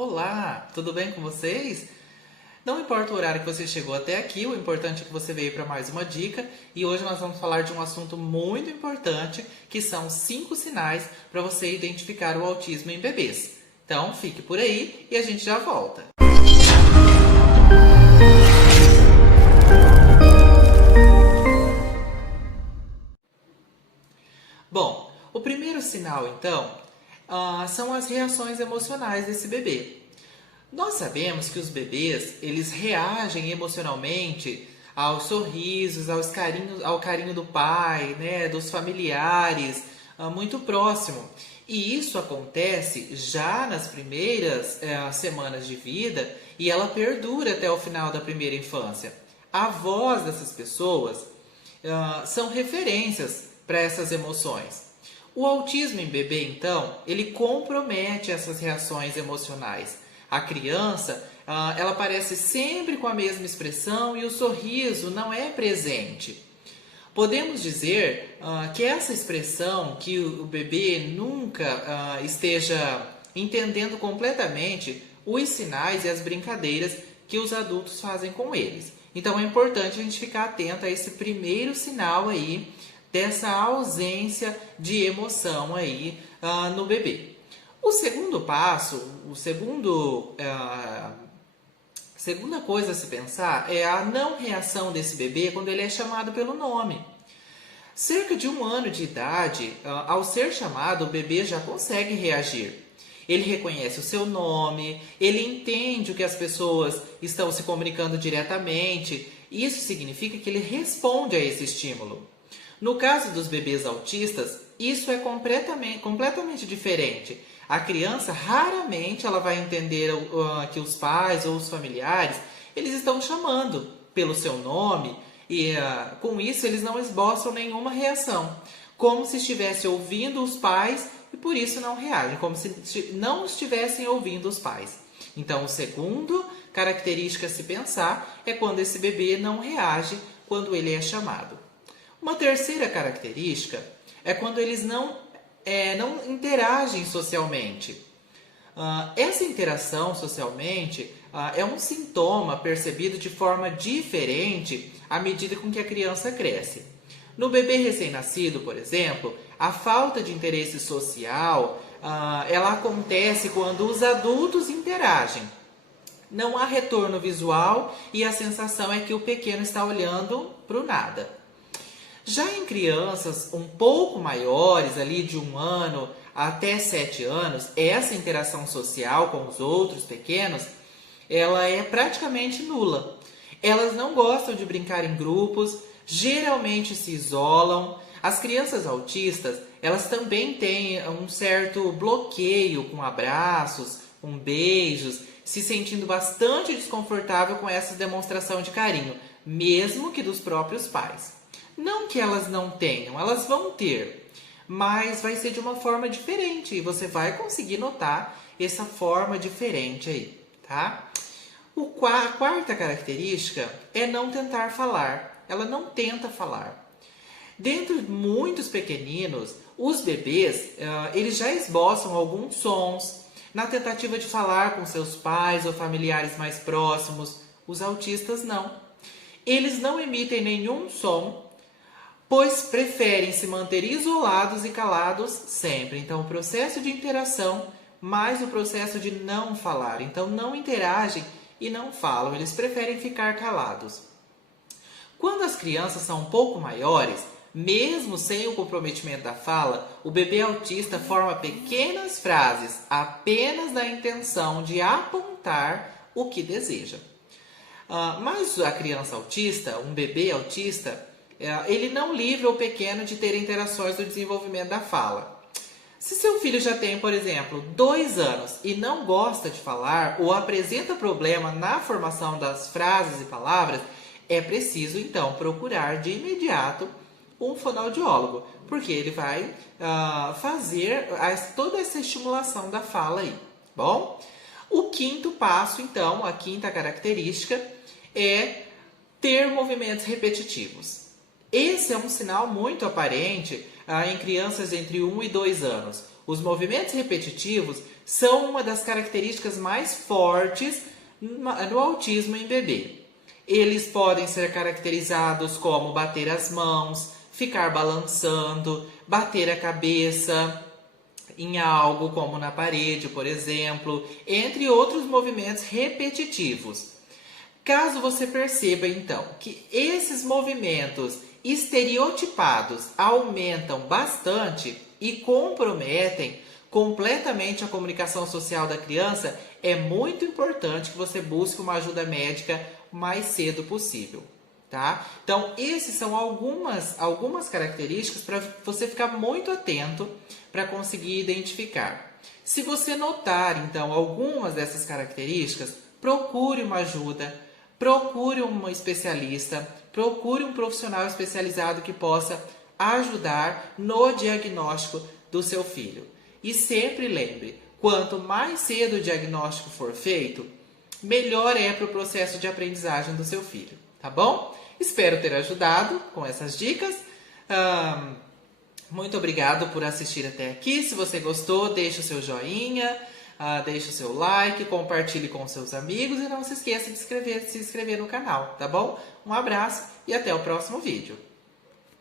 Olá, tudo bem com vocês? Não importa o horário que você chegou até aqui, o importante é que você veio para mais uma dica e hoje nós vamos falar de um assunto muito importante que são 5 sinais para você identificar o autismo em bebês. Então fique por aí e a gente já volta. Bom, o primeiro sinal então são as reações emocionais desse bebê. Nós sabemos que os bebês, eles reagem emocionalmente aos sorrisos, ao carinho do pai, né, dos familiares, muito próximo. E isso acontece já nas primeiras semanas de vida e ela perdura até o final da primeira infância. A voz dessas pessoas são referências para essas emoções. O autismo em bebê, então, ele compromete essas reações emocionais. A criança, ela aparece sempre com a mesma expressão e o sorriso não é presente. Podemos dizer que essa expressão, que o bebê nunca esteja entendendo completamente os sinais e as brincadeiras que os adultos fazem com eles. Então é importante a gente ficar atento a esse primeiro sinal aí, dessa ausência de emoção aí no bebê. O segundo passo, segunda coisa a se pensar é a não reação desse bebê quando ele é chamado pelo nome. Cerca de 1 ano de idade, ao ser chamado, o bebê já consegue reagir. Ele reconhece o seu nome, ele entende o que as pessoas estão se comunicando diretamente. Isso significa que ele responde a esse estímulo. No caso dos bebês autistas, isso é completamente diferente. A criança raramente ela vai entender que os pais ou os familiares eles estão chamando pelo seu nome e com isso eles não esboçam nenhuma reação, como se estivesse ouvindo os pais e por isso não reagem, como se não estivessem ouvindo os pais. Então, o segundo característica a se pensar é quando esse bebê não reage quando ele é chamado. Uma terceira característica é quando eles não interagem socialmente. Essa interação socialmente é um sintoma percebido de forma diferente à medida com que a criança cresce. No bebê recém-nascido, por exemplo, a falta de interesse social ela acontece quando os adultos interagem. Não há retorno visual e a sensação é que o pequeno está olhando para o nada. Já em crianças um pouco maiores, ali de 1 ano até 7 anos, essa interação social com os outros pequenos, ela é praticamente nula. Elas não gostam de brincar em grupos, geralmente se isolam. As crianças autistas, elas também têm um certo bloqueio com abraços, com beijos, se sentindo bastante desconfortável com essa demonstração de carinho, mesmo que dos próprios pais. Não que elas não tenham, elas vão ter, mas vai ser de uma forma diferente e você vai conseguir notar essa forma diferente aí, tá? A quarta característica é não tentar falar, ela não tenta falar. Dentro de muitos pequeninos, os bebês, eles já esboçam alguns sons na tentativa de falar com seus pais ou familiares mais próximos. Os autistas não. Eles não emitem nenhum som, pois preferem se manter isolados e calados sempre. Então, o processo de interação mais o processo de não falar. Então, não interagem e não falam, eles preferem ficar calados. Quando as crianças são um pouco maiores, mesmo sem o comprometimento da fala, o bebê autista forma pequenas frases apenas na intenção de apontar o que deseja. Mas a criança autista, um bebê autista, ele não livra o pequeno de ter interações do desenvolvimento da fala. Se seu filho já tem, por exemplo, 2 anos e não gosta de falar ou apresenta problema na formação das frases e palavras, é preciso então procurar de imediato um fonoaudiólogo, porque ele vai fazer toda essa estimulação da fala aí. Bom, o quinto passo, então, a quinta característica é ter movimentos repetitivos. Esse é um sinal muito aparente em crianças entre 1 e 2 anos. Os movimentos repetitivos são uma das características mais fortes no autismo em bebê. Eles podem ser caracterizados como bater as mãos, ficar balançando, bater a cabeça em algo como na parede, por exemplo, entre outros movimentos repetitivos. Caso você perceba, então, que esses movimentos estereotipados aumentam bastante e comprometem completamente a comunicação social da criança, é muito importante que você busque uma ajuda médica o mais cedo possível, tá? Então, essas são algumas características para você ficar muito atento para conseguir identificar. Se você notar, então, algumas dessas características, procure uma ajuda, procure um especialista, procure um profissional especializado que possa ajudar no diagnóstico do seu filho. E sempre lembre, quanto mais cedo o diagnóstico for feito, melhor é para o processo de aprendizagem do seu filho, tá bom? Espero ter ajudado com essas dicas. Muito obrigado por assistir até aqui. Se você gostou, deixe o seu joinha, deixe o seu like, compartilhe com seus amigos e não se esqueça de se inscrever no canal, tá bom? Um abraço e até o próximo vídeo.